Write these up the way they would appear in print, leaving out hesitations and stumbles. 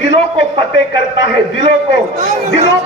دلوں کو فتح کرتا ہے، دلوں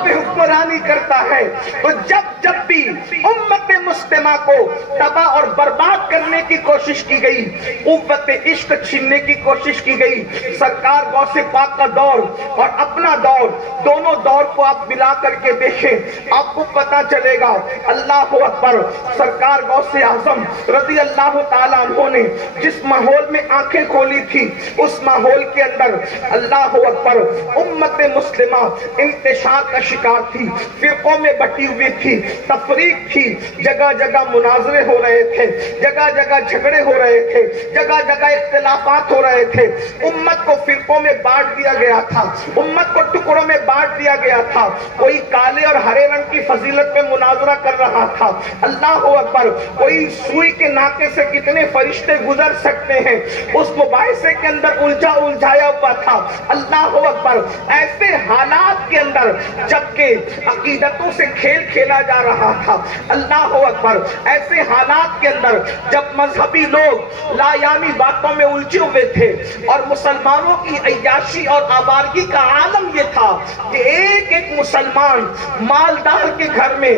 پہ حکمرانی کرتا ہے۔ تو جب بھی امت مسلمہ کو تباہ اور برباد کرنے کی کوشش کی گئی، قوت عشق چھیننے کی کوشش کی گئی، سرکار غوث پاک کا دور اور اپنا دور، دونوں دور کو آپ ملا کر کے دیکھیں، آپ کو پتا چلے گا۔ اللہ اکبر، سرکار غوث اعظم رضی اللہ تعالیٰ عنہ نے جس ماحول میں آنکھیں کھولی تھی، اس ماحول کے اندر اللہ اکبر امت مسلمہ انتشار کا شکار تھی، فرقوں میں بٹی ہوئی تھی، تفریق تھی، جگہ جگہ مناظرے ہو رہے تھے، جگہ جگہ جھگڑے ہو رہے تھے، جگہ جگہ اختلافات ہو رہے تھے، امت کو فرقوں میں بانٹ دیا گیا تھا، امت کو ٹکڑوں میں بانٹ دیا گیا تھا، کوئی کالے اور ہرے رنگ کی فضیلت پہ مناظرہ کر رہا تھا، اللہ اکبر، کوئی سوئی کے ناکے سے کتنے فرشتے گزر سکتے ہیں اس مباحثے کے اندر الجھایا ہوا تھا، اللہ اکبر۔ ایسے حالات کے اندر جبکہ عقیدتوں سے کھیل کھیلا جا رہا تھا، اللہ اکبر، ایسے حالات کے اندر جب مذہبی لوگ لایانی باتوں میں الجھے ہوئے تھے اور مسلمانوں کی عیاشی اور آوارگی کا عالم یہ تھا کہ ایک ایک مسلمان مالدار کے گھر میں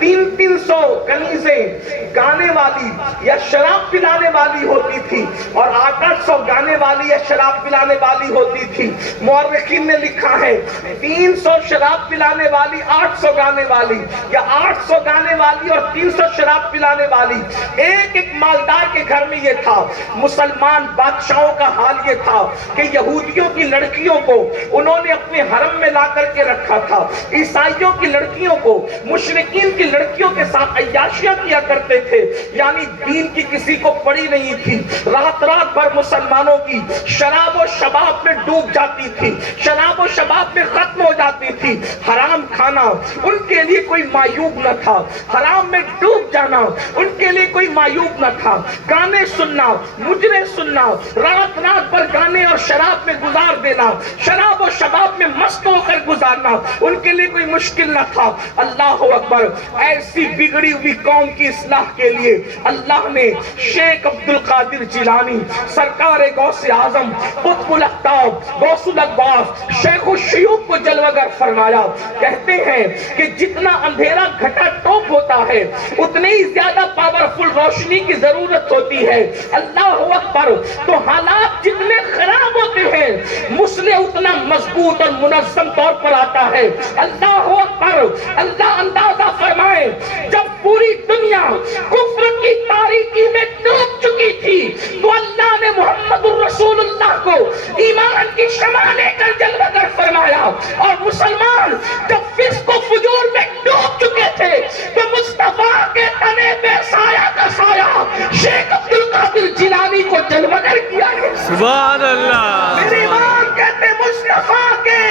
300 کنیزیں گانے والی یا شراب پلانے والی ہوتی تھی اور 800 گانے والی یا شراب پلانے والی ہوتی تھی۔ مورخین نے لکھا ہے 300 شراب پلانے والی، 800 گانے والی، یا 800 گانے والی اور 300 شراب پلانے والی، ایک ایک مالدار کے گھر میں یہ تھا۔ مسلمان بادشاہوں کا حال یہ تھا کہ یہودیوں کی لڑکیوں کو انہوں نے اپنے حرم میں لا کر کے رکھا تھا، عیسائیوں کی لڑکیوں کو، مشرکین کی لڑکیوں کے ساتھ عیاشیاں کیا کرتے تھے، یعنی دین کی کسی کو پڑی نہیں تھی۔ رات بھر مسلمانوں کی شراب و شباب میں ڈوب جاتی تھی، شراب و شباب میں ختم ہو جاتی تھی۔ حرام کھانا ان کے لیے کوئی معیوب نہ تھا، حرام میں ڈوب جانا ان کے لیے کوئی معیوب نہ تھا، گانے سننا، مجرے سننا، رات بھر گانے اور شراب میں گزار دینا، شراب و شباب میں مست ہو کر گزارنا ان کے لیے کوئی مشکل نہ تھا۔ اللہ اکبر، ایسی بگڑی ہوئی قوم کی اصلاح کے لیے اللہ نے شیخ عبد القادر جیلانی، سرکار غوث اعظم، قطب الاقطاب، غوث الاقواس، شیخ الشیوخ کو جلوہ گر فرمایا۔ کہتے ہیں کہ جتنا اندھیرا گھٹا ٹوپ ہوتا ہے اتنی ہی زیادہ پاورفل روشنی کی ضرورت ہوتی ہے۔ اللہ اکبر، تو حالات جتنے خراب ہوتے ہیں مسئلہ اتنا مضبوط اور منظم طور پر آتا ہے۔ اللہ اکبر، اللہ اندازہ فرمائے جب پوری دنیا کفر کی تاریکی میں ڈوب چکی تھی تو اللہ نے محمد الرسول اللہ کو ایمان کی شمع لے کر جلوہ گر فرمایا، اور مسلمان جب فسق و فجور میں ڈوب چکے تھے تو مصطفیٰ کے تنے بے سایہ کا سایہ شیخ عبد القادر جیلانی کو جلوہ گر کیا ہے۔ سبحان اللہ، میرے امام کہتے مصطفیٰ کے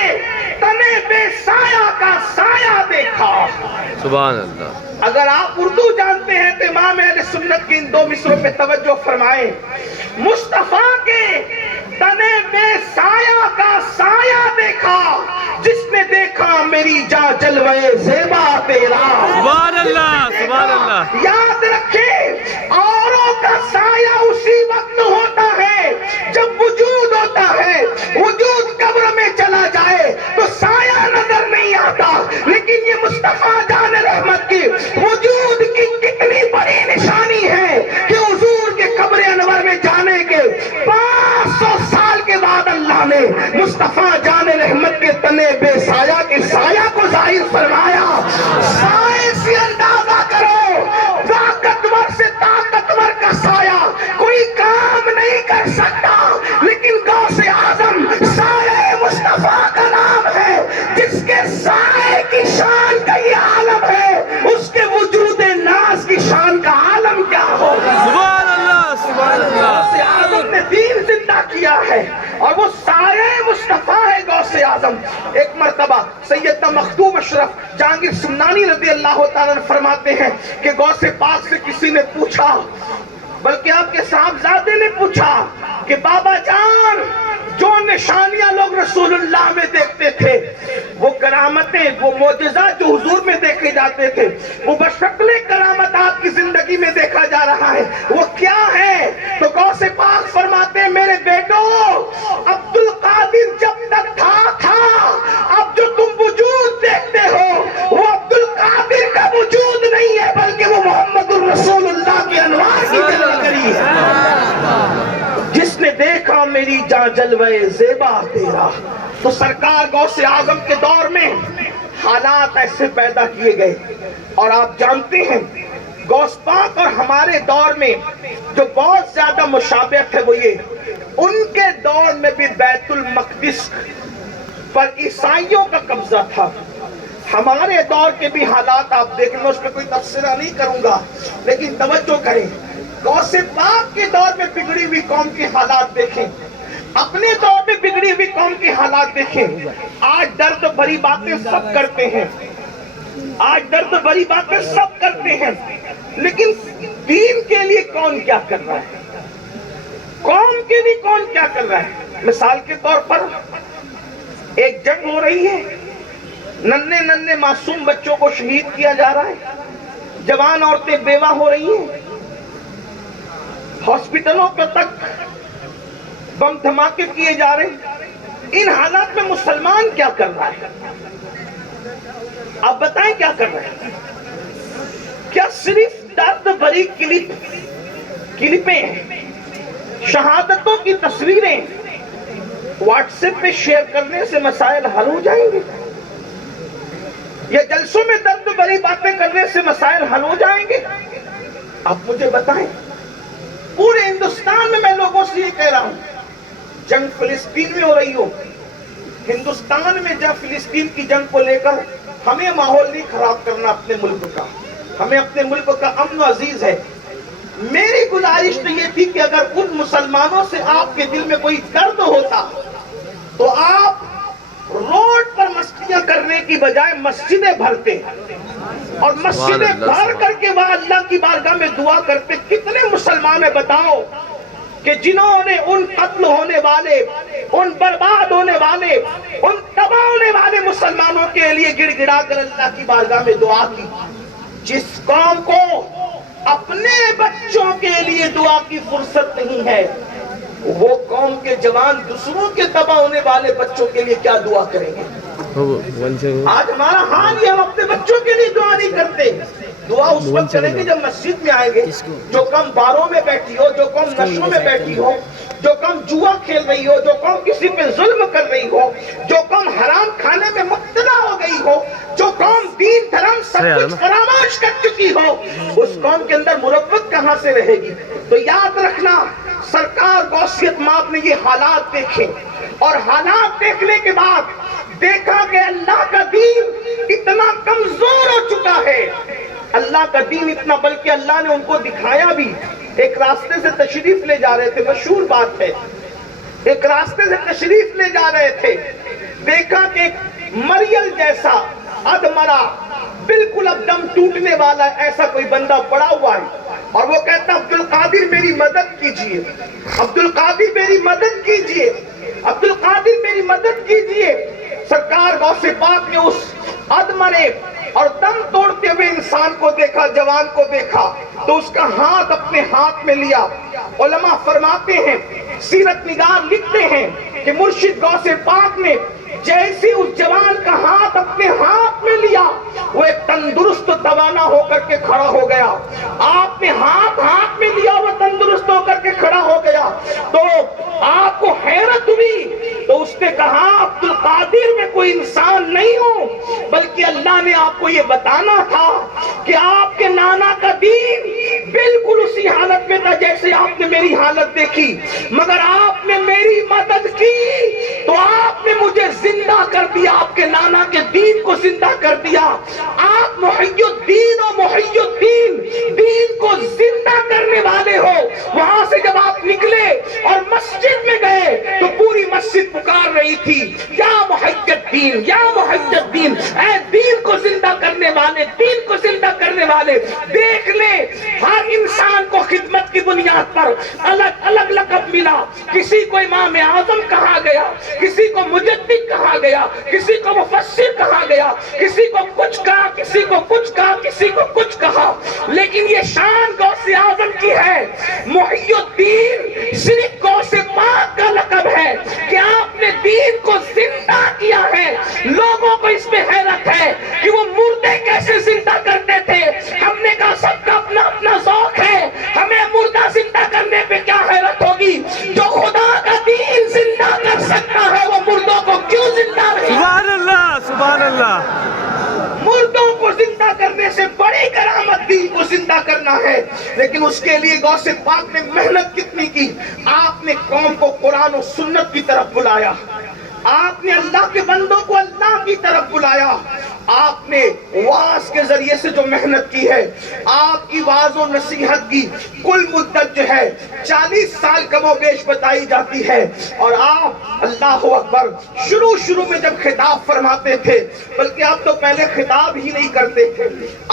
تنے بے سایہ کا سایہ دیکھا۔ سبحان اللہ۔ اگر آپ اردو جانتے ہیں تو امام اہل سنت کی ان دو مصروں پہ توجہ فرمائیں۔ مصطفیٰ کے تنے بے سایہ کا سایہ دیکھا، جس نے دیکھا میری جاں جلوہ زیبا تیرا۔ سبحان اللہ، سبحان اللہ۔ یاد رکھیں، اوروں کا سایہ اسی وقت ہوتا ہے جب وجود ہوتا ہے، وجود قبر میں چلا جائے تو سایہ نظر نہیں آتا، لیکن یہ مصطفیٰ جان رحمت کی وجود کی کتنی بڑی نشانی ہے کہ حضور کے قبر انور میں جانے کے 500 سال کے بعد اللہ نے مصطفیٰ جان رحمت کے تنے بے سایہ کے سایہ کو ظاہر فرمایا۔ سایہ سے اندازہ کرو، طاقتور سے طاقتور کا سایہ کوئی کام نہیں کر سکتا، لیکن غوث اعظم سایہ مصطفیٰ کا نام ہے، جس کے سایہ کی شان کا یہ عالم ہے، اس کے وجود ناز کی شان کا عالم کیا ہوگا۔ سبحان اللہ، سبحان اللہ۔ غوث اعظم نے دین زندہ کیا ہے اور وہ سایہ مصطفیٰ ہے غوث اعظم۔ ایک مرتبہ سیدنا مخدوم اشرف جہانگیر سمنانی رضی اللہ تعالیٰ فرماتے ہیں کہ غوث پاک سے کسی نے پوچھا، بلکہ آپ کے صاحبزادے نے پوچھا کہ بابا جان، جو نشانیاں لوگ رسول اللہ میں دیکھتے تھے، وہ کرامتیں، وہ معجزات جو حضور میں دیکھے جاتے تھے، وہ بشکل کرامت آپ کی زندگی میں دیکھا جا رہا ہے، وہ کیا ہے؟ تو غوث پاک فرماتے ہیں میرے بیٹو، عبد القادر جب تک تھا جلوہ زیبا تیرا. تو سرکار غوث اعظم کے دور میں حالات ایسے پیدا کیے گئے. اور آپ جانتے ہیں غوث پاک اور ہمارے دور میں جو بہت زیادہ مشابہت ہے وہ یہ, ان کے دور میں بھی بیت المقدس پر عیسائیوں کا قبضہ تھا. ہمارے دور کے بھی حالات آپ دیکھ لیں, اس پہ کوئی تبصرہ نہیں کروں گا, لیکن توجہ کریں. غوث پاک کے دور میں بگڑی ہوئی قوم کے حالات دیکھیں, اپنے دور میں بگڑی ہوئی قوم کے حالات دیکھیں. آج درد بھری باتیں سب کرتے ہیں, آج درد بھری باتیں سب کرتے ہیں, لیکن دین کے لیے کون کیا کر رہا ہے, قوم کے لیے کون کیا کر رہا ہے. مثال کے طور پر ایک جنگ ہو رہی ہے, ننھے ننھے معصوم بچوں کو شہید کیا جا رہا ہے, جوان عورتیں بیوہ ہو رہی ہیں, ہاسپٹلوں پہ تک بم دھماکے کیے جا رہے ہیں. ان حالات میں مسلمان کیا کر رہا ہے؟ آپ بتائیں کیا کر رہے ہیں؟ کیا صرف درد بھری کلپیں ہیں, شہادتوں کی تصویریں واٹس ایپ پہ شیئر کرنے سے مسائل حل ہو جائیں گے؟ یا جلسوں میں درد بھری باتیں کرنے سے مسائل حل ہو جائیں گے؟ آپ مجھے بتائیں. پورے ہندوستان میں میں لوگوں سے یہ کہہ رہا ہوں, جنگ فلسطین میں ہو رہی ہو, ہندوستان میں جب فلسطین کی جنگ کو لے کر ہمیں ماحول نہیں خراب کرنا اپنے ملک کا, ہمیں اپنے ملک کا امن و عزیز ہے. میری گزارش تو یہ تھی کہ اگر ان مسلمانوں سے آپ کے دل میں کوئی درد ہوتا تو آپ روڈ پر مستیاں کرنے کی بجائے مسجدیں بھرتے, اور مسجدیں بھر کر کے وہاں اللہ کی بارگاہ میں دعا کرتے. کتنے مسلمان ہیں بتاؤ کہ جنہوں نے ان قتل ہونے والے, ان برباد ہونے والے, ان تباہ ہونے والے مسلمانوں کے لیے گڑ گڑا کر اللہ کی بارگاہ میں دعا کی. جس قوم کو اپنے بچوں کے لیے دعا کی فرصت نہیں ہے, وہ قوم کے جوان دوسروں کے تباہ ہونے والے بچوں کے لیے کیا دعا کریں گے؟ آج ہمارا حال یہ, ہم اپنے بچوں کے لیے دعا نہیں کرتے. دعا اس وقت کریں گے جب مسجد میں آئیں گے. جو کم باروں میں بیٹھی ہو, جو کم نشوں میں بیٹھی ہو, جو کم جوا کھیل رہی ہو, جو کم کسی پہ ظلم کر رہی ہو, جو کم حرام کھانے میں مبتلا ہو گئی ہو, جو قوم دین دھرم سب کچھ فراموش کر چکی ہو, اس قوم کے اندر مروت کہاں سے رہے گی؟ تو یاد رکھنا, سرکار غوثیت ماب نے یہ حالات دیکھے, اور حالات دیکھنے کے بعد دیکھا کہ اللہ کا دین اتنا کمزور ہو چکا ہے. اللہ کا دین اتنا, بلکہ اللہ نے ان کو دکھایا بھی. ایک راستے سے تشریف لے جا رہے تھے, مشہور بات ہے, ایک راستے سے تشریف لے جا رہے تھے, دیکھا کہ ایک مریل جیسا ادمرا, بالکل اب دم ٹوٹنے والا ایسا کوئی بندہ پڑا ہوا ہے, اور وہ کہتا عبدالقادر میری مدد کیجئے, عبدالقادر میری مدد کیجئے, عبدالقادر میری مدد کیجئے. سرکار غوث پاک نے اس ادمرے اور دم توڑتے ہوئے انسان کو دیکھا, جوان کو دیکھا, تو اس کا ہاتھ اپنے ہاتھ میں لیا. علماء فرماتے ہیں, سیرت نگار لکھتے ہیں کہ مرشد غوث پاک نے جیسے اس جوان کا ہاتھ اپنے ہاتھ میں لیا, وہ ایک تندرست توانا ہو کر کے کھڑا ہو گیا. آپ نے ہاتھ میں لیا, وہ تندرست ہو کر کے کھڑا ہو گیا. تو آپ کو حیرت ہوئی, تو اس نے کہا عبدالقادر میں کوئی انسان نہیں ہوں, بلکہ اللہ نے آپ کو یہ بتانا تھا کہ آپ کے نانا کا دین بالکل اسی حالت میں تھا جیسے آپ نے میری حالت دیکھی, مگر آپ نے میری مدد کی تو آپ نے مجھے زندہ کر دیا, آپ کے نانا کے دین کو زندہ کر دیا. آپ محی الدین و محی الدین, دین کو زندہ کرنے والے ہو. وہاں سے جب آپ نکلے اور مسجد میں گئے تو پوری مسجد پکار رہی تھی, یا محی الدین, یا محی الدین, اے دین کو زندہ کرنے والے, دین کو زندہ کرنے والے. دیکھ لیں, ہر انسان کو خدمت کی بنیاد پر الگ الگ لقب ملا. کسی کو امام اعظم کہا گیا, کسی کو مجدد کہا گیا, کسی کو مفسر کہا گیا, کسی کو کچھ کہا, کسی کو کچھ کہا, کسی کو کچھ کہا. لیکن یہ شان غوث اعظم کی ہے. محی الدین صرف غوث پاک کا لقب ہے کہ آپ نے دین کو زندہ کیا ہے. لوگوں کو اس میں حیرت ہے کہ وہ مردے کیسے زندہ کرتے تھے. ہم نے کہا سب کا اپنا اپنا ذوق ہے, ہمیں مردہ زندہ کرنے پہ کیا حیرت ہوگی. جو خدا کا دین زندہ کر کرنا ہے، لیکن اس کے لیے غوث پاک نے محنت کتنی کی. آپ نے قوم کو قرآن و سنت کی طرف بلایا، آپ نے اللہ کے بندوں کو اللہ کی طرف بلایا، آپ نے واز کے ذریعے سے جو محنت کی ہے، آپ کی واز و نصیحت کی کل مدت جو ہے 40 سال کم و بیش بتائی جاتی ہے. اور آپ اللہ اکبر شروع میں جب خطاب فرماتے تھے، بلکہ آپ تو پہلے خطاب ہی نہیں کرتے تھے،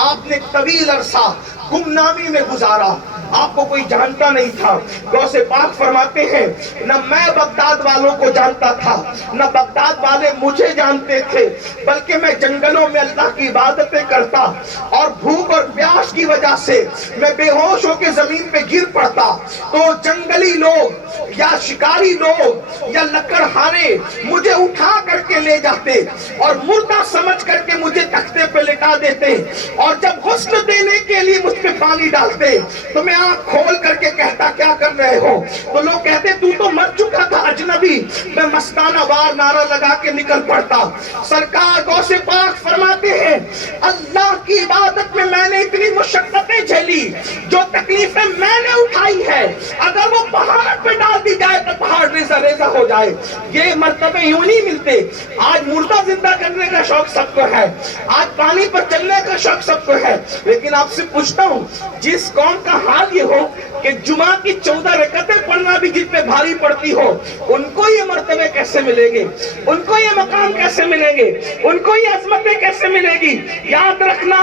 آپ نے طویل عرصہ گمنامی میں گزارا، آپ کو کوئی جانتا نہیں تھا. غوث پاک فرماتے ہیں نہ میں بغداد والوں کو جانتا تھا، نہ بغداد والے مجھے جانتے تھے، بلکہ میں جنگلوں میں اللہ کی عبادتیں کرتا اور بھوک اور پیاس کی وجہ سے میں بے ہوش ہو کے زمین پہ گر پڑتا تو جنگلی لوگ یا شکاری لوگ یا لکڑہارے مجھے اٹھا کر کے لے جاتے اور مردہ سمجھ کر کے مجھے تختے پہ لٹا دیتے، اور جب غسل دینے کے لیے مجھ پہ پانی ڈالتے تو میں آنکھ کھول کر کے کہتا کیا کر رہے ہو؟ تو لوگ کہتے تو تو مر چکا تھا اجنبی. میں مستانہ وار نعرہ لگا کے نکل پڑتا. سرکار غوث پاک فرماتے ہیں اللہ کی عبادت میں نے اتنی مشقتیں جھیلی، جو تکلیفیں میں نے اٹھائی ہے، اگر وہ پہاڑ پہ ڈال دی جائے تو پہاڑ ریزہ ریزہ ہو جائے. یہ مرتبے یوں نہیں ملتے. آج مردہ زندہ کرنے کا شوق سب کو ہے، آج پانی پر چلنے کا شوق سب کو ہے، لیکن آپ سے پوچھتا ہوں جس قوم کا حال یہ ہو کہ جمعہ کی 14 رکعتیں پڑھنا بھی جن پہ بھاری پڑتی ہو، ان کو یہ مرتبے کیسے ملیں گے؟ ان کو یہ مقام کیسے ملیں گے؟ ان کو یہ عظمتیں کیسے ملے گی؟ یاد رکھنا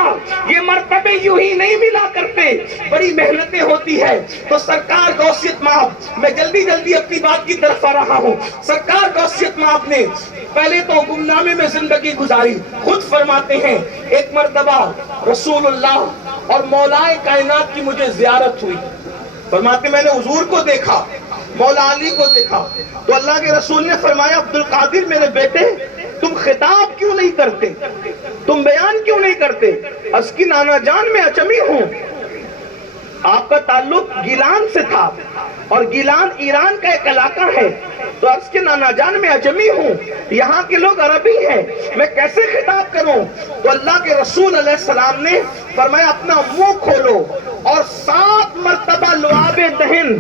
یہ مرتبے یوں ہی نہیں ملا کرتے، بڑی محنتیں ہوتی ہے. تو سرکار غوثیت مآب، میں جلدی اپنی بات کی طرف آ رہا ہوں. سرکار غوثیت مآب نے پہلے تو گمنامے میں زندگی گزاری. خود فرماتے ہیں ایک مرتبہ رسول اللہ اور مولائے کائنات کی مجھے زیارت ہوئی. فرماتے میں نے حضور کو دیکھا، مولا علی کو دیکھا، تو اللہ کے رسول نے فرمایا عبد القادر میرے بیٹے تم خطاب کیوں نہیں کرتے، تم بیان کیوں نہیں کرتے؟ اس کی نانا جان میں اچمی ہوں. آپ کا تعلق گیلان سے تھا اور گیلان ایران کا ایک علاقہ ہے، تو اس کے نانا جان میں اجمی ہوں، یہاں کے لوگ عربی ہیں، میں کیسے خطاب کروں؟ تو اللہ کے رسول علیہ السلام نے فرمایا اپنا منہ کھولو، اور 7 مرتبہ لعاب دہن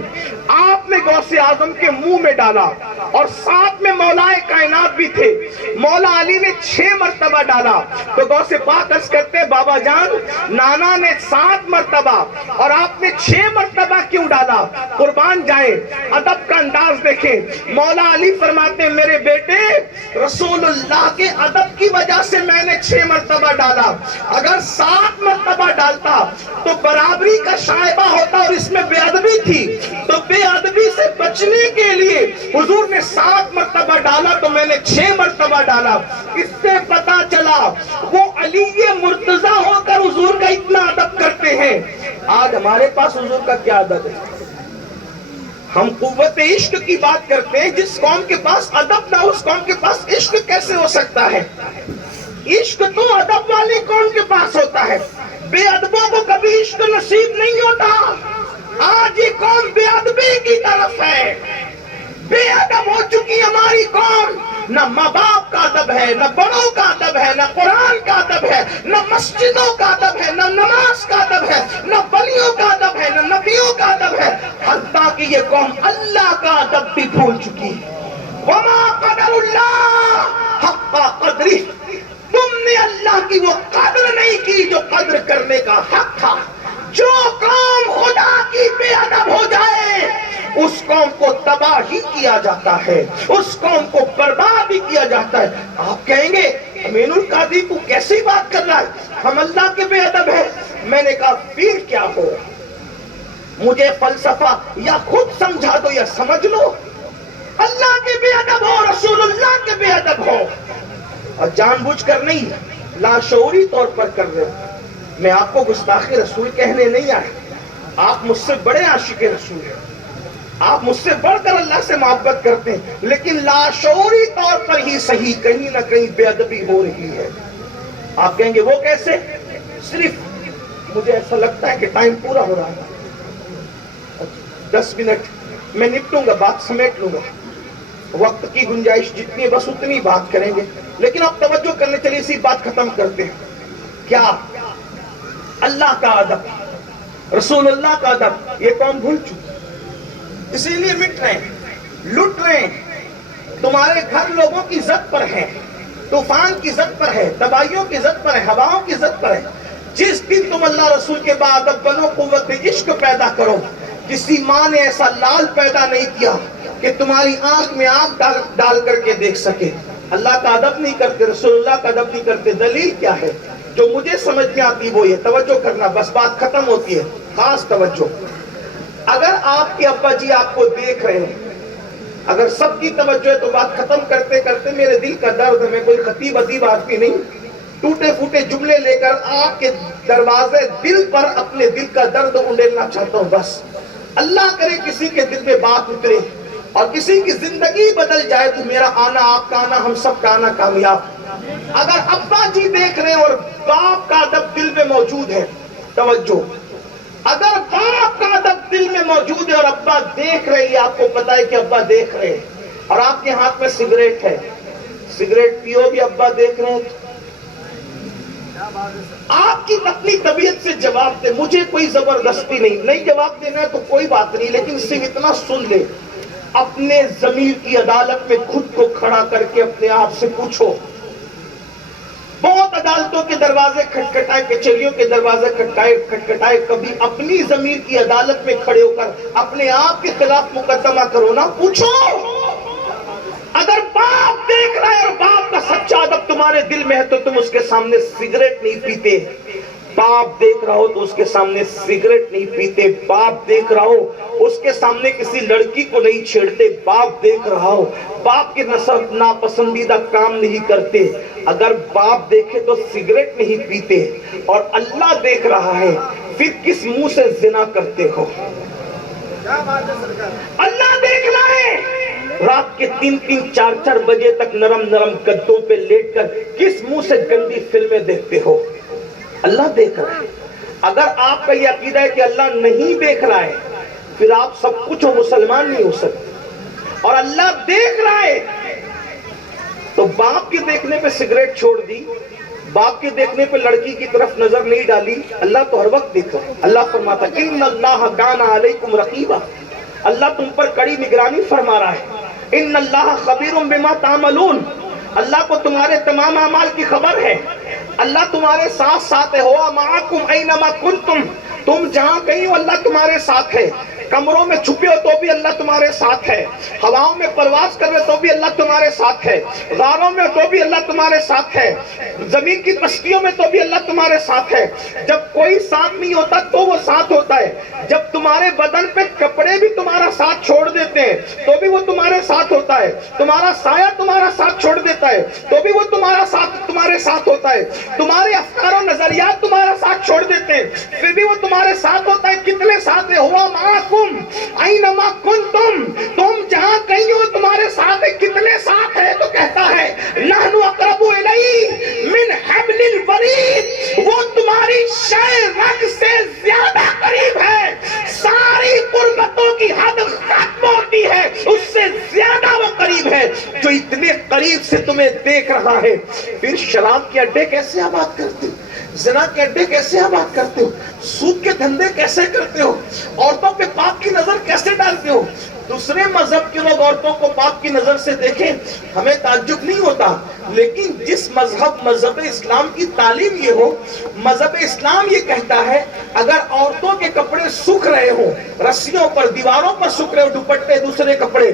آپ نے غوث اعظم کے منہ میں ڈالا، اور 7 میں مولائے کائنات بھی تھے. مولا علی نے 6 مرتبہ ڈالا. تو غوث پاک عرض کرتے بابا جان نانا نے 7 مرتبہ اور آپ نے 6 مرتبہ کیوں ڈالا؟ قربان جائیں، ادب کا انداز دیکھیں. مولا علی فرماتے میرے بیٹے رسول اللہ کے ادب کی وجہ سے میں نے 6 مرتبہ ڈالا، اگر 7 مرتبہ ڈالتا تو برابری کا شائبہ ہوتا، اور اس میں بے ادبی تھی. تو بے ادبی سے بچنے کے لیے حضور نے 7 مرتبہ ڈالا تو میں نے 6 مرتبہ ڈالا. اس سے پتا چلا وہ علی مرتضی ہو کر حضور کا اتنا ادب کرتے ہیں. آج ہمارے پاس حضور کا کیا ادب ہے؟ ہم قوت عشق کی بات کرتے ہیں. جس قوم کے پاس ادب نہ اس قوم کے پاس عشق کیسے ہو سکتا ہے؟ عشق تو ادب والی قوم کے پاس ہوتا ہے، بے ادبوں کو کبھی عشق نصیب نہیں ہوتا. آج یہ قوم بے ادبی کی طرف ہے، بے ادب ہو چکی ہماری قوم. نہ ماں باپ کا ادب ہے، نہ بڑوں کا ادب ہے، نہ قرآن کا ادب ہے، نہ مسجدوں کا ادب ہے، نہ نماز کا ادب ہے، نہ ولیوں کا ادب ہے، نہ نبیوں کا ادب ہے. حتیٰ کہ یہ قوم اللہ کا ادب بھی بھول چکی ہے. وما قدر اللہ حق قدری، تم نے اللہ کی وہ قدر نہیں کی جو قدر کرنے کا حق تھا. جو قوم خدا کی بے ادب ہو جائے اس قوم کو تباہ ہی کیا جاتا ہے، اس قوم کو برباد ہی کیا جاتا ہے. آپ کہیں گے امین القادری تو کیسی بات کر رہا ہے، ہم اللہ کے بے ادب ہیں؟ میں نے کہا پھر کیا ہو، مجھے فلسفہ یا خود سمجھا دو یا سمجھ لو. اللہ کے بے ادب ہو، رسول اللہ کے بے ادب ہو، اور جان بوجھ کر نہیں، لاشعوری طور پر کر رہے ہو. میں آپ کو گستاخ رسول کہنے نہیں آیا، آپ مجھ سے بڑے عاشق رسول ہیں، آپ مجھ سے بڑھ کر اللہ سے محبت کرتے ہیں، لیکن لاشعوری طور پر ہی صحیح کہیں نہ کہیں بے ادبی ہو رہی ہے. آپ کہیں گے وہ کیسے؟ صرف مجھے ایسا لگتا ہے کہ ٹائم پورا ہو رہا ہے، 10 منٹ میں نپٹوں گا، بات سمیٹ لوں گا. وقت کی گنجائش جتنی بس اتنی بات کریں گے، لیکن اب توجہ کرنے چلیے اسی بات ختم کرتے ہیں. کیا اللہ کا ادب، رسول اللہ کا ادب یہ قوم بھول چکی، اسی لیے مٹ رہے ہیں، لٹ رہے ہیں۔ تمہارے گھر لوگوں کی عزت پر ہے، طوفان کی عزت پر ہے، تباہیوں کی عزت پر ہے، ہواؤں کی عزت پر ہے۔ جس دن تم اللہ رسول کے بعد ادب بنو، قوت عشق پیدا کرو، کسی ماں نے ایسا لال پیدا نہیں کیا کہ تمہاری آنکھ میں آنکھ ڈال کر کے دیکھ سکے۔ اللہ کا ادب نہیں کرتے، رسول اللہ کا ادب نہیں کرتے۔ دلیل کیا ہے؟ جو مجھے سمجھ میں آتی وہ یہ، توجہ کرنا، بس بات ختم ہوتی ہے، خاص توجہ۔ اگر آپ کے ابا جی آپ کو دیکھ رہے ہیں، اگر سب کی توجہ ہے تو بات ختم کرتے کرتے میرے دل کا درد ہے، میں کوئی خطیب ادیب آدمی نہیں، ٹوٹے پھوٹے جملے لے کر آپ کے دروازے دل پر اپنے دل کا درد اڈیلنا چاہتا ہوں۔ بس اللہ کرے کسی کے دل میں بات اترے اور کسی کی زندگی بدل جائے تو میرا آنا، آپ کا آنا، ہم سب کا آنا کامیاب۔ اگر ابا جی دیکھ رہے ہیں اور باپ کا ادب دل میں موجود ہے، توجہ، اگر باپ کا ادب دل میں موجود ہے اور ابا دیکھ رہے ہیں، آپ کو پتا ہے کہ ابا دیکھ رہے ہیں، اور آپ کے ہاتھ میں سگریٹ ہے، سگریٹ پیو گے ابا دیکھ رہے ہیں، آپ کی اپنی طبیعت سے جواب دے، مجھے کوئی زبردستی نہیں جواب دینا ہے تو کوئی بات نہیں، لیکن صرف اتنا سن لے، اپنے ضمیر کی عدالت میں خود کو کھڑا کر کے اپنے آپ سے پوچھو۔ بہت عدالتوں کے دروازے کھٹکھٹائے، کچہریوں کے دروازے کھٹکھٹائے، کبھی اپنی ضمیر کی عدالت میں کھڑے ہو کر اپنے آپ کے خلاف مقدمہ کرو نا، پوچھو۔ اگر باپ دیکھ رہا ہے اور باپ کا سچا ادب تمہارے دل میں ہے تو تم اس کے سامنے سگریٹ نہیں پیتے۔ باپ دیکھ رہا ہو تو اس کے سامنے سگریٹ نہیں پیتے، باپ دیکھ رہا ہو اس کے سامنے کسی لڑکی کو نہیں چھیڑتے، باپ دیکھ رہا ہو باپ کے ناپسندیدہ کام نہیں کرتے۔ اگر باپ دیکھے تو سگریٹ نہیں پیتے اور اللہ دیکھ رہا ہے، پھر کس منہ سے زنا کرتے ہو؟ اللہ دیکھ رہا ہے، رات کے 3-3 4-4 بجے تک نرم گدوں پہ لیٹ کر کس منہ سے گندی فلمیں دیکھتے ہو؟ اللہ دیکھ رہا ہے۔ اگر آپ کا یہ عقیدہ ہے کہ اللہ نہیں دیکھ رہا ہے، پھر آپ سب کچھ ہو، مسلمان نہیں ہو سکتے۔ اور اللہ دیکھ رہا ہے تو باپ کے دیکھنے پہ سگریٹ چھوڑ دی، باپ کے دیکھنے پہ لڑکی کی طرف نظر نہیں ڈالی، اللہ تو ہر وقت دیکھ رہا ہے۔ اللہ فرماتا ہے ان اللہ کان علیکم رقیبا، اللہ تم پر کڑی نگرانی فرما رہا ہے۔ ان اللہ خبیر بما تعملون، اللہ کو تمہارے تمام اعمال کی خبر ہے، اللہ تمہارے ساتھ ہے۔ ہوا معکم اینما کنتم، تم جہاں کہیں ہو اللہ تمہارے ساتھ ہے، کمروں میں چھپے ہو تو بھی اللہ تمہارے ساتھ ہے، ہواؤں میں پرواز کر رہے تو بھی اللہ تمہارے ساتھ ہے، غاروں میں تو بھی اللہ تمہارے ساتھ ہے، زمین کی پستیوں میں تو بھی اللہ تمہارے ساتھ ہے۔ جب کوئی ساتھ نہیں ہوتا تو وہ ساتھ ہوتا ہے، جب تمہارے بدن پہ کپڑے بھی تمہارا ساتھ چھوڑ دیتے ہیں تو بھی وہ تمہارے ساتھ ہوتا ہے، تمہارا سایہ تمہارا ساتھ چھوڑ دیتا ہے تو بھی وہ تمہارے ساتھ ہوتا ہے، تمہارے افکار و نظریات تمہارا ساتھ چھوڑ دیتے ہیں پھر بھی وہ تمہارے ساتھ ہوتا ہے۔ کتنے ساتھ ہے؟ ہوا معکم اینما کنتم، تم جہاں کہیں ہو تمہارے ساتھ ہے۔ کتنے ساتھ ہے؟ تو کہتا ہے نحن اقرب الیہ من حبل الورید، وہ تمہاری شہ رگ سے زیادہ قریب ہے، ساری قربتوں کی حد ختم ہوتی ہے اس سے زیادہ وہ قریب ہے، جو اتنے قریب سے تمہیں دیکھ رہا ہے۔ پھر شراب کے اڈے کیسے آباد کرتے ہو؟ زنا کے اڈے کیسے آباد کرتے ہو؟ سود کے دھندے کیسے کرتے ہو؟ عورتوں پہ پاک کی نظر کیسے ڈالتے ہو؟ دوسرے مذہب کے لوگ عورتوں کو پاک کی نظر سے دیکھیں، ہمیں تعجب نہیں ہوتا، لیکن جس مذہب اسلام کی تعلیم یہ ہو، مذہب اسلام یہ کہتا ہے اگر عورتوں کے کپڑے سوکھ رہے ہوں، رسیوں پر دیواروں پر سوکھ رہے ہو، دوپٹے دوسرے کپڑے،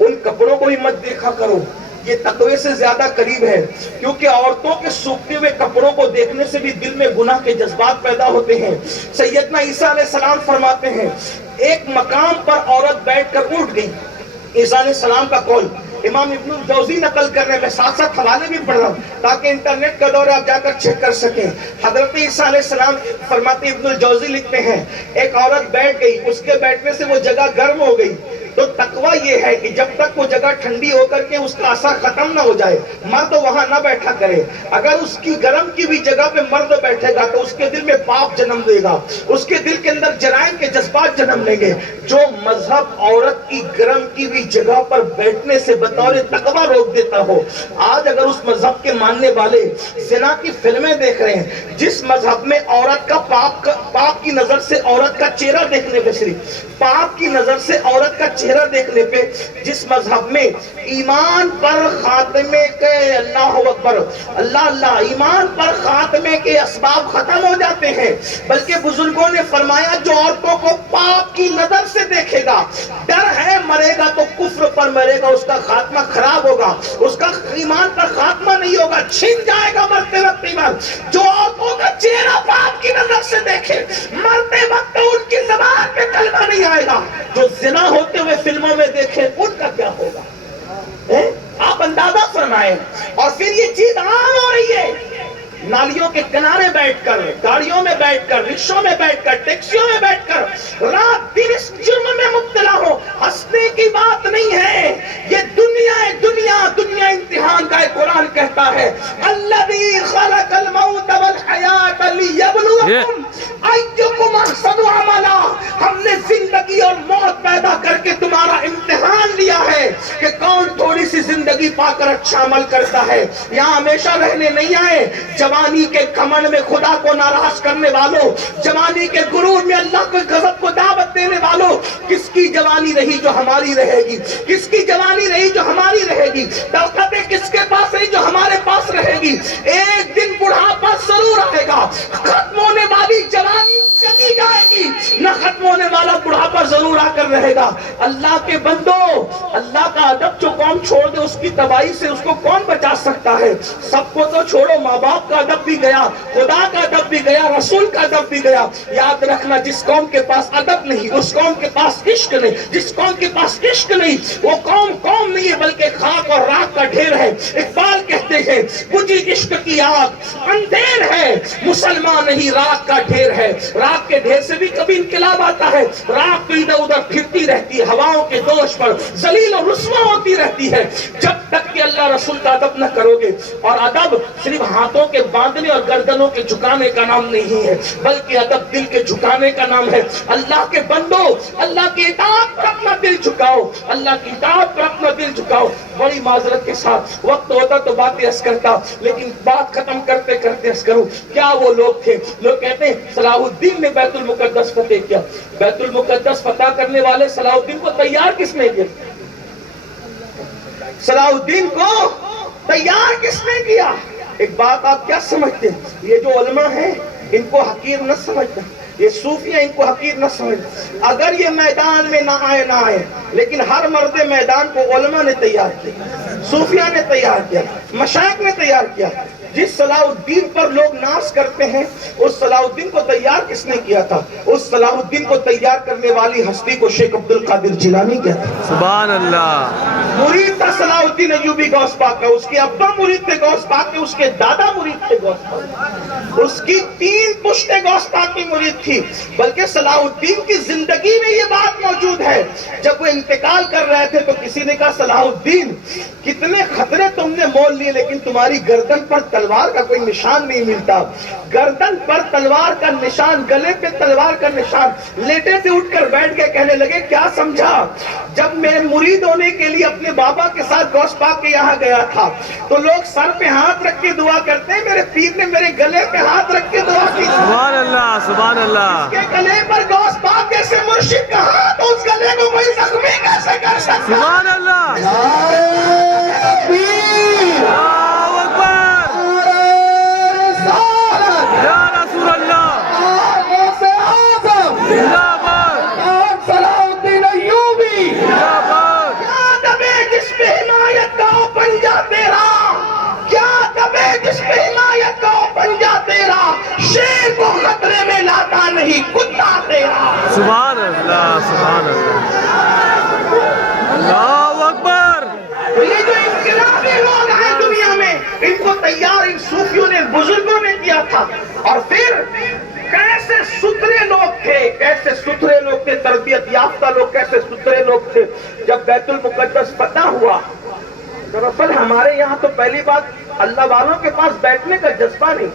ان کپڑوں کو ہی مت دیکھا کرو، یہ تقوی سے زیادہ قریب ہے، کیونکہ عورتوں کے سوکھتے ہوئے کپڑوں کو دیکھنے سے بھی دل میں گناہ کے جذبات پیدا ہوتے ہیں۔ سیدنا عیسیٰ علیہ السلام فرماتے ہیں ایک مقام پر عورت بیٹھ کر اٹھ گئی، عیسیٰ علیہ السلام کا قول امام ابن الجوزی نقل کر رہے ہیں، میں ساتھ حوالے بھی پڑھ رہا ہوں تاکہ انٹرنیٹ کا دور ہے آپ جا کر چیک کر سکیں۔ حضرت عیسیٰ علیہ السلام فرماتے، ابن الجوزی لکھتے ہیں ایک عورت بیٹھ گئی، اس کے بیٹھنے سے وہ جگہ گرم ہو گئی، تو تقویٰ یہ ہے کہ جب تک وہ جگہ ٹھنڈی ہو کر کے اس کا اثر ختم نہ ہو جائے مرد وہاں نہ بیٹھا کرے، اگر اس اس کی گرم کی بھی جگہ پہ مرد بیٹھے گا تو اس کے دل میں پاپ جنم دے گا، اس کے دل کے اندر جرائم کے جذبات جنم لیں گے۔ جو مذہب عورت کی گرم کی بھی جگہ پر بیٹھنے سے بطور تقویٰ روک دیتا ہو، آج اگر اس مذہب کے ماننے والے زنا کی فلمیں دیکھ رہے ہیں، جس مذہب میں عورت کا پاپ کی نظر سے عورت کا چہرہ دیکھنے پہ، صرف پاپ کی نظر سے عورت کا چہرہ دیکھنے پہ، جس مذہب میں ایمان پر خاتمے کے، اللہ اکبر، اللہ اللہ، ایمان پر خاتمے کے اسباب ختم ہو جاتے ہیں، بلکہ بزرگوں نے فرمایا جو عورتوں کو پاپ کی نظر سے دیکھے گا، ڈر ہے مرے گا تو کفر پر مرے گا، اس کا خاتمہ خراب ہوگا، اس کا ایمان پر خاتمہ نہیں ہوگا، چھن جائے گا مرتے وقت ایمان۔ جو عورتوں کا چہرہ پاپ کی نظر سے دیکھے، مرتے وقت ان کی زبان پہ کلمہ نہیں آئے گا۔ جو زنا ہوتے ہوئے فلموں میں دیکھے ان کا کیا ہوگا؟ آپ اندازہ فرمائیں۔ اور پھر یہ چیز عام ہو رہی ہے، نالیوں کے کنارے بیٹھ کر، گاڑیوں میں بیٹھ کر، رکشوں میں بیٹھ کر، ٹیکسیوں میں بیٹھ کر رات دن اس جرم میں مبتلا ہو۔ ہنسنے کی بات نہیں ہے، یہ دنیا ہے، دنیا امتحان کا ہے۔ قرآن کہتا ہے الذی خلق الموت والحیات لیبلوکم ایکم احسن عملا، ہم نے زندگی اور موت پیدا کر کے تمہارا امتحان لیا ہے کہ کون تھوڑی سی زندگی پا کر اچھا عمل کرتا ہے۔ یہاں ہمیشہ رہنے نہیں آئے۔ جوانی کے گھمنڈ میں خدا کو ناراض کرنے والوں، جوانی کے غرور میں اللہ کے غضب کو دعوت دینے والوں، کس کی جوانی رہی جو ہماری رہے گی؟ کس کی جوانی رہی جو ہماری رہے گی؟ طاقتیں کس کے پاس رہی جو ہمارے پاس رہے گی؟ ایک دن بڑھاپا ضرور آئے گا، ختم ہونے والی جوانی چلی جائے گی، نہ ختم ہونے والا بڑھاپا ضرور آ کر رہے گا۔ اللہ کے بندو، اللہ کا ادب جو قوم چھوڑ دے اس کی تباہی سے اس کو کون بچا سکتا ہے؟ سب کو تو چھوڑو، ماں باپ کا ادب بھی گیا، خدا کا ادب بھی گیا، رسول کا ادب بھی گیا۔ یاد رکھنا، جس قوم کے پاس ادب نہیں، اس قوم کے پاس عشق نہیں، جس قوم کے پاس عشق نہیں، وہ قوم نہیں ہے بلکہ خاک اور راکھ کا ڈھیر ہے۔ اقبال کہتے ہیں بجھی عشق کی آگ اندھیر ہے، مسلمان نہیں راکھ کا ڈھیر ہے۔ راکھ کے ڈھیر سے بھی کبھی انقلاب آتا ہے، راکھ تو ادھر ادھر پھرتی رہتی ہے، ہواؤں کے دوش پر ذلیل و رسوا ہوتی رہتی ہے۔ جب تک کہ اللہ رسول کا ادب نہ کرو گے، اور ادب صرف ہاتھوں کے باندھنے اور گردنوں کے جھکانے کا نام نہیں ہے، بلکہ ادب دل کے جھکانے کا نام ہے۔ اللہ کے بندو، اللہ کی اطاعت پر اپنا دل جھکاؤ، اللہ کی اطاعت پر اپنا دل جھکاؤ۔ بڑی معذرت کے ساتھ، وقت ہوتا تو باتیں عرض کرتا، لیکن بات ختم کرتے کرتے عرض کروں، کیا وہ لوگ تھے؟ لوگ کہتے ہیں صلاح الدین نے بیت المقدس فتح کیا۔ بیت المقدس فتح کرنے والے صلاح الدین کو تیار کس نے کیا؟ صلاح الدین کو تیار کس نے کیا؟ ایک بات آپ کیا سمجھتے ہیں؟ یہ جو علماء ہیں ان کو حقیر نہ سمجھنا، یہ صوفیہ ان کو حقیر نہ سمجھنا۔ اگر یہ میدان میں نہ آئے، لیکن ہر مرد میدان کو علماء نے تیار کیا، صوفیہ نے تیار کیا، مشائخ نے تیار کیا۔ جس صلاح الدین پر لوگ ناز کرتے ہیں، اس صلاح الدین کو تیار کس نے کیا تھا؟ اس صلاح الدین کو تیار کرنے والی ہستی کو شیخ عبد القادر جیلانی کہتے ہیں۔ سبحان اللہ۔ مرید تھا صلاح الدین ایوبی غوث پاک کا، اس کے ابا مرید تھے غوث پاک کے، اس کے دادا مرید تھے غوث پاک، اس کی 3 پشتیں غوث پاک کی مرید تھی۔ بلکہ صلاح الدین کی زندگی میں یہ بات موجود ہے، جب وہ انتقال کر رہے تھے تو کسی نے کہا صلاح الدین کتنے خطرے تم نے مول لیے، لیکن تمہاری گردن پر تلوار کا کوئی نشان نہیں ملتا۔ گردن پر تلوار کا نشان، گلے پہ تلوار کا نشان۔ لیٹے سے اٹھ کر بیٹھ کے کہنے لگے کیا سمجھا؟ جب میں مرید ہونے کے لیے اپنے بابا کے ساتھ غوث پاک کے یہاں گیا تھا تو لوگ سر پہ ہاتھ رکھ کے دعا کرتے ہیں، میرے پیر نے میرے گلے پہ ہاتھ رکھ کے دعا کی۔ سبحان اللہ، سبحان اللہ۔ اس کے گلے پر غوث پاک جیسے مرشد کا ہاتھ، اس گلے کو کوئی زخمی کیسے کر سکتا؟ سبحان اللہ۔ اللہ اکبر۔ یا رسول اللہ۔ زندہ باد۔ صلاح الدین ایوبی۔ زندہ باد۔ کیا دبے جس پہ حمایت کا پنجہ تیرا، کیا دبے جس پہ حمایت کا پنجہ تیرا، شیر کو خطرے میں لاتا نہیں کتا تیرا۔ سبحان اللہ، سبحان اللہ۔ اللہ اکبر۔ یہ جو انقلابی لوگ ہیں دنیا میں، ان کو تیار ان صوفیوں نے، بزرگوں نے کیا تھا۔ اور پھر کیسے ستھرے لوگ تھے، کیسے ستھرے لوگ تھے، تربیت یافتہ لوگ کیسے ستھرے لوگ تھے۔ جب بیت المقدس فتح ہوا، دراصل ہمارے یہاں تو پہلی بات اللہ والوں کے پاس بیٹھنے کا جذبہ نہیں،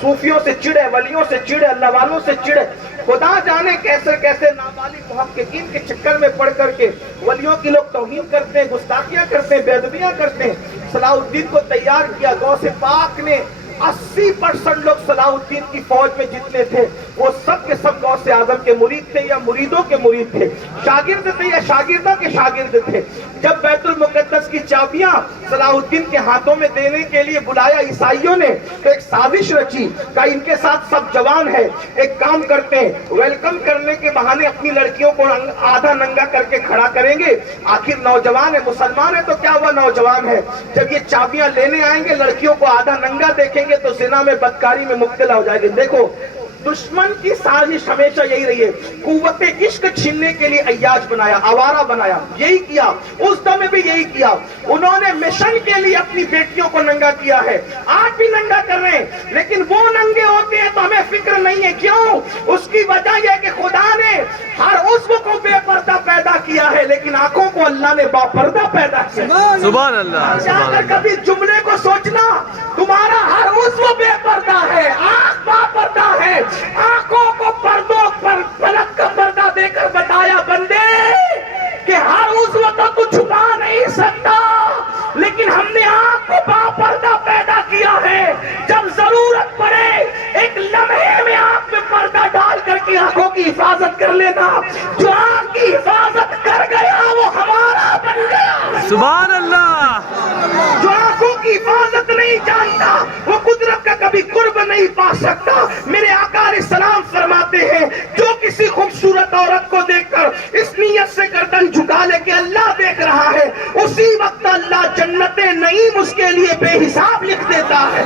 صوفیوں سے چڑے، ولیوں سے چڑے، اللہ والوں سے چڑے، خدا جانے کیسے کیسے نابالغ محققین کے چکر میں پڑ کر کے ولیوں کی لوگ توہین کرتے ہیں، گستاخیاں کرتے ہیں، بے ادبیاں کرتے ہیں۔ صلاح الدین کو تیار کیا غوث پاک نے، 80% لوگ صلاح الدین کی فوج میں جتنے تھے وہ سب کے سب غوث اعظم کے مرید تھے یا مریدوں کے مرید تھے، شاگرد تھے یا شاگردوں کے شاگرد تھے۔ جب بیت المقدس کی چابیاں صلاح الدین کے ہاتھوں میں دینے کے لیے بلایا عیسائیوں نے تو ایک سازش رچی کہ ان کے ساتھ سب جوان ہیں، ایک کام کرتے ہیں، ویلکم کرنے کے بہانے اپنی لڑکیوں کو آدھا ننگا کر کے کھڑا کریں گے، آخر نوجوان ہے، مسلمان ہے تو کیا ہوا نوجوان ہے، جب یہ چابیاں لینے آئیں گے لڑکیوں کو آدھا ننگا دیکھیں گے تو زنا میں بدکاری میں مبتلا ہو جائے گے۔ دیکھو دشمن کی سازش ہمیشہ یہی رہی ہے، قوت عشق چھیننے کے لیے عیاش بنایا، آوارہ بنایا، یہی کیا، اس دم بھی یہی کیا۔ انہوں نے مشن کے لیے اپنی بیٹیوں کو ننگا کیا ہے، آج بھی ننگا کر رہے ہیں، لیکن وہ ننگے ہوتے ہیں تو ہمیں فکر نہیں ہے، کیوں؟ اس کی وجہ یہ کہ خدا نے ہر عضو کو بے پردہ پیدا کیا ہے لیکن آنکھوں کو اللہ نے باپردہ پیدا کیا۔ سبحان اللہ، جا سبحان کر اللہ۔ کبھی جملے کو سوچنا، تمہارا ہر عضو بے پردہ ہے، آنکھ باپردہ ہے، آنکھوں کو پردوں پر پلک کا پردہ دے کر بتایا بندے کہ ہر عضو تو تو چھپا نہیں سکتا، لیکن ہم نے آنکھ کو باپردہ پیدا کیا ہے، جب ضرورت پڑے ایک لمحے میں آنکھ میں پردہ ڈال کر کے آنکھوں کی حفاظت کر لینا، جو آنکھ کی حفاظت کر گیا وہ ہمارا بن گیا۔ سبحان اللہ۔ جو آنکھوں کی حفاظت نہیں جانتا وہ قدرت کا کبھی قرب نہیں پا سکتا۔ میرے آقا علیہ السلام فرماتے ہیں جو کسی خوبصورت عورت کو دیکھ کر اس نیت سے گردن جھکا لے کہ اللہ دیکھ رہا ہے، اسی وقت اللہ جنت نعیم اس کے لیے بے حساب لکھ دیتا ہے،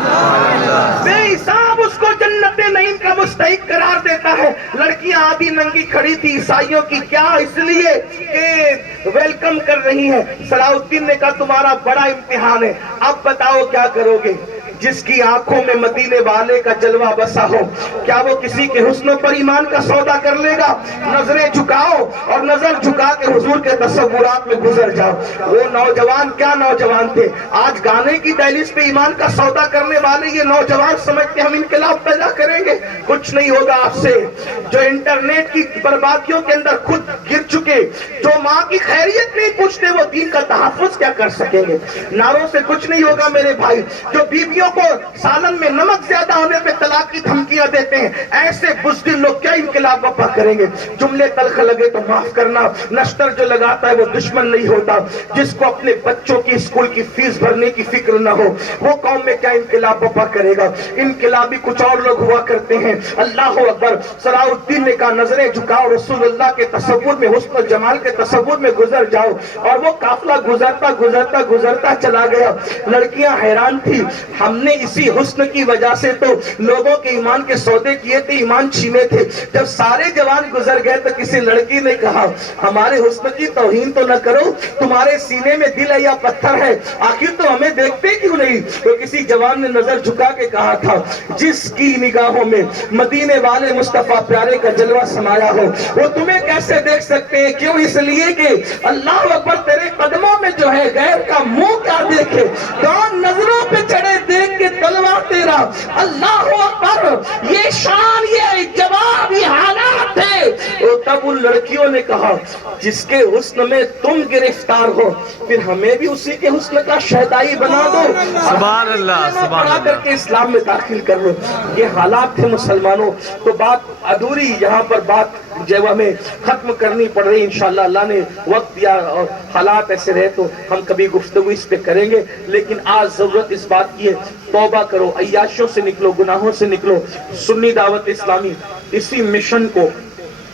بے حساب اس کو جنت نعیم کا مستحق قرار دیتا ہے۔ لڑکیاں آدھی ننگی کھڑی تھی عیسائیوں کی، کیا؟ اس لیے کہ ویلکم کر رہی ہیں۔ صلاح الدین نے کہا تمہارا بڑا امتحان ہے، اب بتاؤ کیا کرو گے؟ جس کی آنکھوں میں مدینے والے کا جلوہ بسا ہو، کیا وہ کسی کے حسن پر ایمان کا سودا کر لے گا؟ نظریں جھکاؤ اور نظر جھکا کے حضور کے تصورات میں گزر جاؤ۔ وہ نوجوان کیا نوجوان تھے، آج گانے کی دہلیز پہ ایمان کا سودا کرنے والے یہ نوجوان سمجھتے ہم انقلاب پیدا کریں گے، کچھ نہیں ہوگا آپ سے۔ جو انٹرنیٹ کی بربادیوں کے اندر خود گر چکے، جو ماں کی خیریت نہیں پوچھتے، وہ دین کا تحفظ کیا کر سکیں گے؟ نعروں سے کچھ نہیں ہوگا میرے بھائی۔ جو بیویوں کو سالن میں نمک زیادہ ہونے پہ طلاق کی دھمکیاں دیتے ہیں، ایسے بزدل لوگ کیا انقلاب برپا کریں گے؟ جملے تلخ لگے تو معاف کرنا، نشتر جو لگاتا ہے وہ دشمن نہیں ہوتا۔ جس کو اپنے بچوں کی اسکول کی فیس بھرنے کی فکر نہ ہو وہ قوم میں کیا انقلاب برپا کرے گا؟ انقلابی کچھ اور لوگ ہوا کرتے ہیں۔ اللہ اکبر۔ صلاح الدین نے کہا نظریں جھکاؤ، رسول اللہ کے تصور میں، حسن و جمال کے تصور میں گزر جاؤ۔ اور وہ قافلہ گزرتا گزرتا گزرتا چلا گیا۔ لڑکیاں حیران تھی، ہم نے اسی حسن کی وجہ سے تو لوگوں کے ایمان کے سودے کیے تھے، ایمان چھینے تھے۔ جب سارے جوان گزر گئے تو کسی لڑکی نے کہا ہمارے حسن کی توہین تو نہ کرو، تمہارے سینے میں دل ہے یا پتھر ہے، آخر تو ہمیں دیکھتے کیوں نہیں؟ تو کسی جوان نے نظر جھکا کے کہا تھا جس کی نگاہوں میں مدینے والے مصطفیٰ پیارے کا جلوہ سمایا ہو وہ تمہیں کیسے دیکھ سکتے ہیں؟ کیوں؟ اس لیے کہ اللہ اکبر، تیرے قدموں میں جو ہے غیر کا منہ کیا دیکھے، کون نظروں پہ چڑھے دیکھ کے تلوار تیرا۔ اللہ اکبر، یہ شان، یہ جواب، یہ حالات ہے۔ تو تب ان لڑکیوں نے کہا جس کے حسن میں تم گرفتار ہو پھر ہمیں بھی اسی کے حسن کا شہدائی بنا دو، سبحان اللہ، سبحان بنا کر اللہ۔ کے اسلام میں داخل کر لو۔ یہ حالات تھے مسلمانوں۔ تو بات ادھوری یہاں پر بات جو ہمیں ختم کرنی پڑ رہی، انشاءاللہ اللہ نے وقت دیا اور حالات ایسے رہے تو ہم کبھی گفتگو اس پہ کریں گے، لیکن آج ضرورت اس بات کی ہے توبہ کرو، عیاشیوں سے نکلو، گناہوں سے نکلو۔ سنی دعوت اسلامی اسی مشن کو،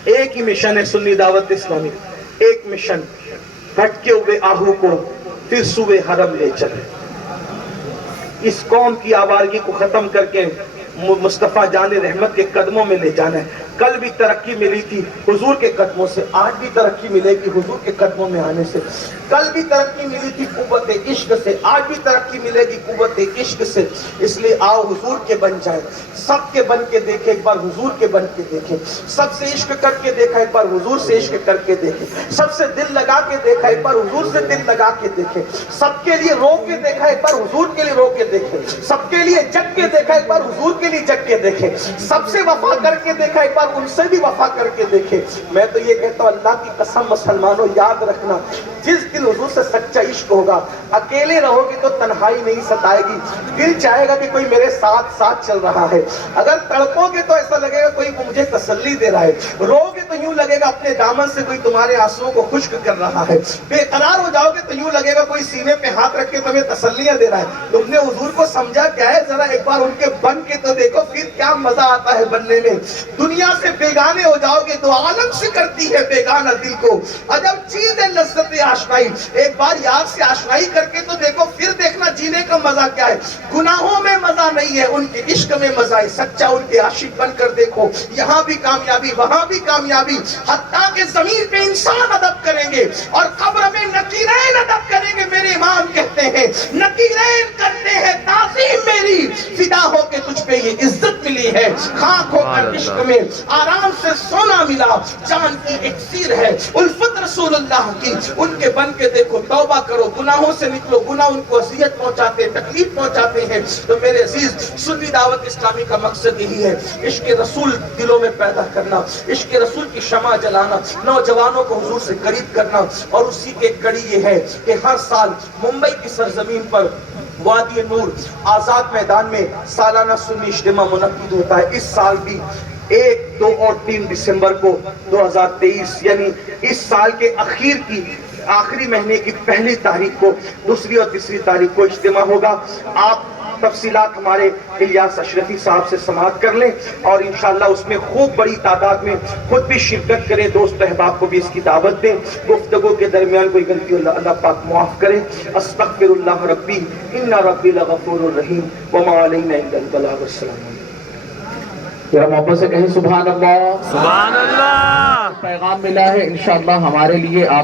ایک ہی مشن ہے سنی دعوت اسلامی، ایک مشن، بھٹکے ہوئے آہو کو پھر سوئے حرم لے چلے۔ اس قوم کی آوارگی کو ختم کر کے مصطفیٰ جان رحمت کے قدموں میں لے جانا ہے۔ کل بھی ترقی ملی تھی حضور کے قدموں سے، آج بھی ترقی ملے گی حضور کے قدموں میں آنے سے۔ کل بھی ترقی ملی تھی قوت عشق سے، آج بھی ترقی ملے گی قوت عشق سے۔ اس لیے آؤ حضور کے بن جائیں، سب کے بن کے دیکھیں، ایک بار حضور کے بن کے دیکھیں۔ سب سے عشق کر کے دیکھا، ایک بار حضور سے عشق کر کے دیکھیں۔ سب سے دل لگا کے دیکھا، ایک بار حضور سے دل لگا کے دیکھیں۔ سب کے لیے رو کے دیکھا، ایک بار حضور کے لیے رو کے دیکھیں۔ سب کے لیے جگ کے دیکھا، ایک بار حضور کے لیے جگ کے دیکھیں۔ سب سے وفا کر کے دیکھا، ایک بار ان سے بھی وفا کر کے دیکھیں۔ میں تو یہ کہتا ہوں اللہ کی قسم مسلمانوں یاد رکھنا، جس دن حضور سے سچا عشق ہوگا، اکیلے رہو گے تو تنہائی نہیں ستائے گی، دل چاہے گا کہ کوئی میرے ساتھ ساتھ چل رہا ہے۔ اگر تڑپو گے تو ایسا لگے گا کوئی مجھے تسلی دے رہا ہے، رو گے تو یوں لگے گا اپنے دامن سے کوئی تمہارے آنسوؤں کو خشک کر رہا ہے، بے قرار ہو جاؤ گے تو یوں لگے گا کوئی سینے پہ ہاتھ رکھ کے تمہیں تسلیاں دے رہا ہے۔ تم نے حضور کو سمجھا کیا ہے؟ ذرا ایک بار ان کے بن کے تو دیکھو، پھر کیا مزہ آتا ہے بننے میں۔ دنیا سے بیگانے ہو جاؤ گے تو عالم سے کرتی ہے بیگانہ دل کو عجب چیز ہے لذت آشنائی۔ ایک بار یار سے آشنائی کر کے تو دیکھو، پھر دیکھنا جینے کا مزہ کیا ہے۔ گناہوں میں مزہ نہیں ہے، ان کے عشق میں مزہ ہے۔ سچا ان کے عاشق بن کر دیکھو، یہاں بھی کامیابی وہاں بھی کامیابی، حتیٰ کہ زمین پہ انسان ادب کریں گے اور قبر میں نکیرین ادب کریں گے۔ میرے امام کہتے ہیں نکیرین کرتے ہیں تعظیم میری، فدا ہو کے تجھ پہ یہ عزت ملی ہے، خاک ہو کر عشق میں آرام سے سونا ملا، جان کی اکسیر ہے الفت رسول اللہ کی۔ ان کے بن کے دیکھو، توبہ کرو، گناہوں سے نکلو۔ گناہ ان کو اذیت پہنچاتے ہیں، تکلیف پہنچاتے ہیں۔ تو میرے عزیز سنی دعوت اسلامی کا مقصد یہی ہے، عشق رسول دلوں میں پیدا کرنا، عشق رسول کی شمع جلانا، نوجوانوں کو حضور سے قریب کرنا۔ اور اسی کی ایک کڑی یہ ہے کہ ہر سال ممبئی کی سرزمین پر وادی نور آزاد میدان میں سالانہ سنی اجتماع منعقد ہوتا ہے۔ اس سال بھی 1، 2 اور 3 دسمبر کو 2023 یعنی اس سال کے اخیر کی آخری مہینے کی پہلی تاریخ کو، 2 اور 3 تاریخ کو اجتماع ہوگا۔ آپ تفصیلات ہمارے الیاس اشرفی صاحب سے سماعت کر لیں اور انشاءاللہ اس میں خوب بڑی تعداد میں خود بھی شرکت کریں، دوست احباب کو بھی اس کی دعوت دیں۔ گفتگو کے درمیان کوئی غلطی اللہ پاک معاف کرے۔ استغفر اللہ ربی ان ربی لغفور الرحیم وما علینا الا البلاغ۔ السلام علیکم۔ ذرا محبت سے کہیں سبحان اللہ۔ سبحان اللہ۔ پیغام ملا ہے انشاءاللہ ہمارے لیے آپ